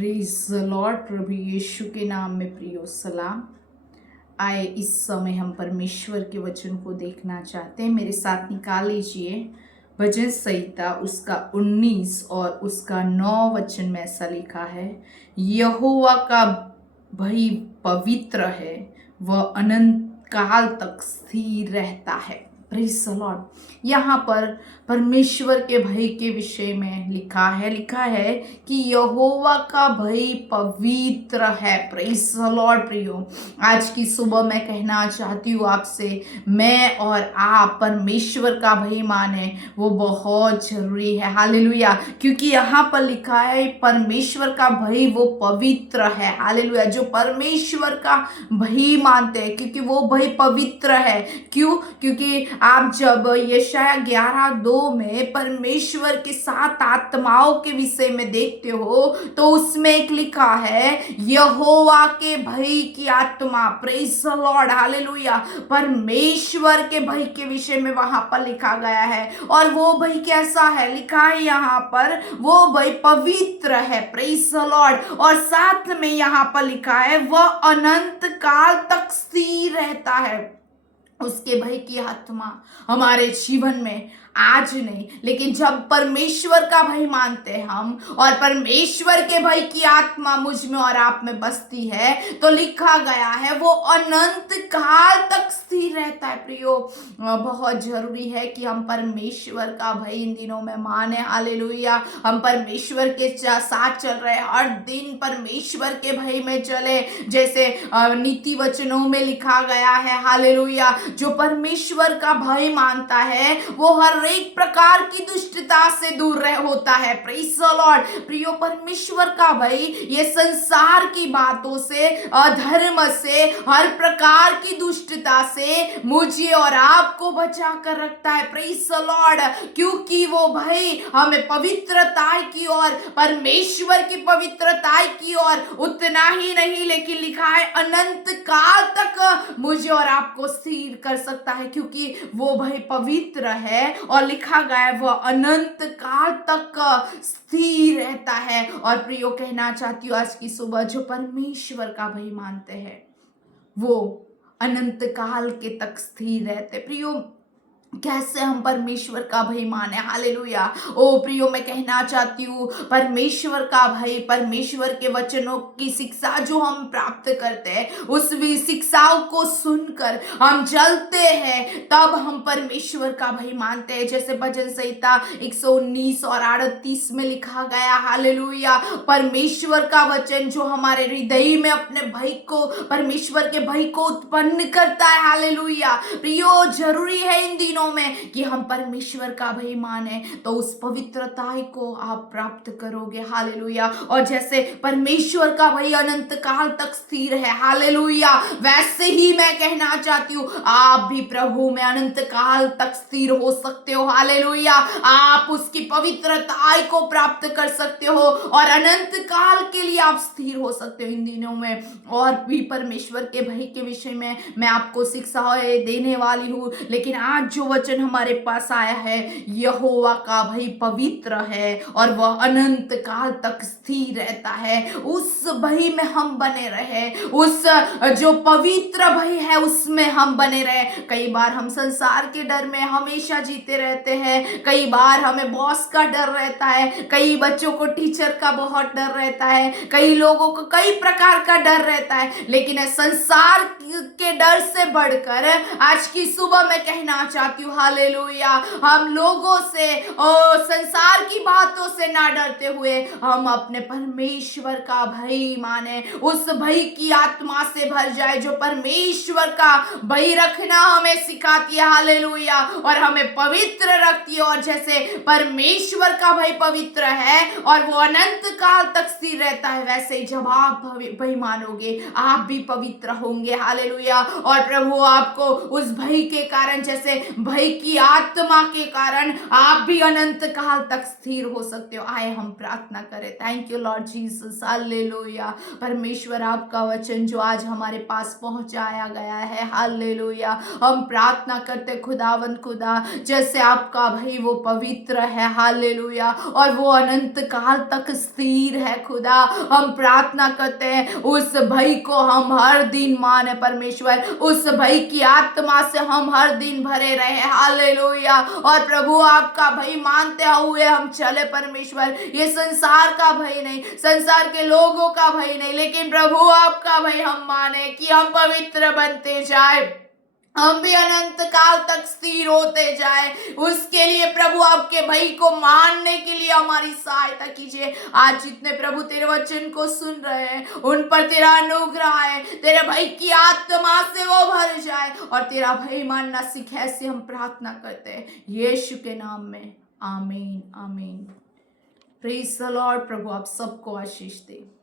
Praise the lord. प्रभु यीशु के नाम में प्रियो सलाम। आए इस समय हम परमेश्वर के वचन को देखना चाहते हैं। मेरे साथ निकाल लीजिए भजन संहिता उसका 19 और उसका 9 वचन में ऐसा लिखा है, यहोवा का भय पवित्र है, वह अनंत काल तक स्थिर रहता है। Praise the Lord. यहाँ पर परमेश्वर के भय के विषय में लिखा है कि यहोवा का भय पवित्र है। Praise the Lord. प्रियो, आज की सुबह मैं कहना चाहती हूँ आपसे, मैं और आप परमेश्वर का भय माने, वो बहुत जरूरी है। हालेलुया। क्योंकि यहाँ पर लिखा है परमेश्वर का भय वो पवित्र है। हालेलुया। जो परमेश्वर का भय मानते हैं, क्योंकि वो भय पवित्र है। क्यों? क्योंकि आप जब यशाया 11:2 में परमेश्वर के 7 आत्माओं के विषय में देखते हो तो उसमें एक लिखा है, यहोवा के भय की आत्मा। Praise the Lord. हालेलुया। परमेश्वर के भय के विषय में वहां पर लिखा गया है। और वो भय कैसा है? लिखा है यहाँ पर, वो भय पवित्र है। Praise the Lord. और साथ में यहाँ पर लिखा है, वह अनंत काल तक स्थिर रहता है। उसके भय की आत्मा हमारे जीवन में आज नहीं, लेकिन जब परमेश्वर का भय मानते हैं हम, और परमेश्वर के भय की आत्मा मुझ में और आप में बसती है, तो लिखा गया है वो अनंत काल तक स्थिर रहता है। प्रियो, बहुत जरूरी है कि हम परमेश्वर का भय इन दिनों में माने। हालेलुया। हम परमेश्वर के साथ चल रहे हैं, हर दिन परमेश्वर के भय में चले, जैसे नीति वचनों में लिखा गया है। हालेलुया। जो परमेश्वर का भय मानता है वो हर एक प्रकार की दुष्टता से दूर होता है। Praise the Lord. प्रियो, परमेश्वर का भय ये संसार की बातों से, अधर्म से, हर प्रकार की दुष्टता से मुझे और आपको बचा कर रखता है। Praise the Lord. क्योंकि वो भय हमें पवित्रता की ओर, परमेश्वर की पवित्रता की ओर, उतना ही नहीं लेकिन लिखा है अनंत काल तक मुझे और आपको स्थिर कर सकता है, क्योंकि वो भय पवित्र है। और लिखा गया है वह अनंत काल तक स्थिर रहता है। और प्रियो, कहना चाहती हूँ आज की सुबह, जो परमेश्वर का भय मानते हैं वो अनंत काल के तक स्थिर रहते। प्रियो, कैसे हम परमेश्वर का भय माने? हालेलुया। ओ प्रियो, मैं कहना चाहती हूँ परमेश्वर का भय, परमेश्वर के वचनों की शिक्षा जो हम प्राप्त करते हैं, उस शिक्षाओं को सुनकर हम चलते हैं, तब हम परमेश्वर का भय मानते हैं। जैसे भजन संहिता 119 और 38 में लिखा गया। हालेलुया। परमेश्वर का वचन जो हमारे हृदय में अपने भय को, परमेश्वर के भय को उत्पन्न करता है। हालेलुया। प्रियो, जरूरी है इन दिनों में कि हम परमेश्वर का भय माने, तो उस पवित्रता को आप प्राप्त करोगे। हालेलुया। और जैसे परमेश्वर का भय अनंत काल तक स्थिर है, हालेलुया, वैसे ही मैं कहना चाहती हूँ आप भी प्रभु में अनंत काल तक स्थिर हो सकते हो। हालेलुया। आप उसकी पवित्रता को प्राप्त कर सकते हो और अनंत काल के लिए आप स्थिर हो सकते हो इन दिनों में। और भी परमेश्वर के भय के विषय में मैं आपको शिक्षा देने वाली हूँ, लेकिन आज जो वचन हमारे पास आया है, यहोवा का भय पवित्र है और वह अनंत काल तक स्थिर रहता है। उस भय में हम बने रहे, उस जो पवित्र भय है उसमें हम बने रहे। कई बार हम संसार के डर में हमेशा जीते रहते हैं, कई बार हमें बॉस का डर रहता है, कई बच्चों को टीचर का बहुत डर रहता है, कई लोगों को कई प्रकार का डर रहता है, लेकिन संसार के डर से बढ़कर आज की सुबह मैं कहना चाहती हूँ, हालेलुया, हम लोगों से और संसार की बातों से ना डरते हुए हम अपने परमेश्वर का भय माने, उस भय की आत्मा से भर जाए जो परमेश्वर का भय रखना हमें सिखाती है। हालेलुया। और हमें पवित्र रखती है। और जैसे परमेश्वर का भय पवित्र है और वो अनंत काल तक स्थिर रहता है, वैसे ही जब आप भय मानोगे आप भी पवित्र होंगे। हालेलुया। और प्रभु आपको उस भय के कारण, जैसे भय की आत्मा के कारण आप भी अनंत काल तक स्थिर हो सकते हो। आए हम प्रार्थना करें। Thank you Lord Jesus, hallelujah. परमेश्वर आपका वचन जो आज हमारे पास पहुंचाया गया है, हालेलुया, हम प्रार्थना करते खुदावंद खुदा, जैसे आपका भाई वो पवित्र है, हालेलुया, और वो अनंत काल तक स्थिर है खुदा, हम प्रार्थना करते हैं उस भाई को हम हर दिन माने परमेश्वर, उस भाई की आत्मा से हम हर दिन भरे रहे, हालेलुया। और प्रभु आपका भाई मानते हुए हम चले परमेश्वर, ये संसार का भय नहीं, संसार के लोगों का भय नहीं, लेकिन प्रभु आपका भय हम माने कि हम पवित्र बनते जाए, हम भी अनंत काल तक स्थिर होते जाए। उसके लिए प्रभु आपके भय को मानने के लिए हमारी सहायता कीजिए। आज जितने प्रभु तेरे वचन को सुन रहे हैं उन पर तेरा अनुग्रह है, तेरे भय की आत्मा से वो भर जाए और तेरा भय मानना सीखे, ऐसे हम प्रार्थना करते हैं यीशु के नाम में, आमीन आमीन। Praise the lord. प्रभु आप सबको आशीष दे।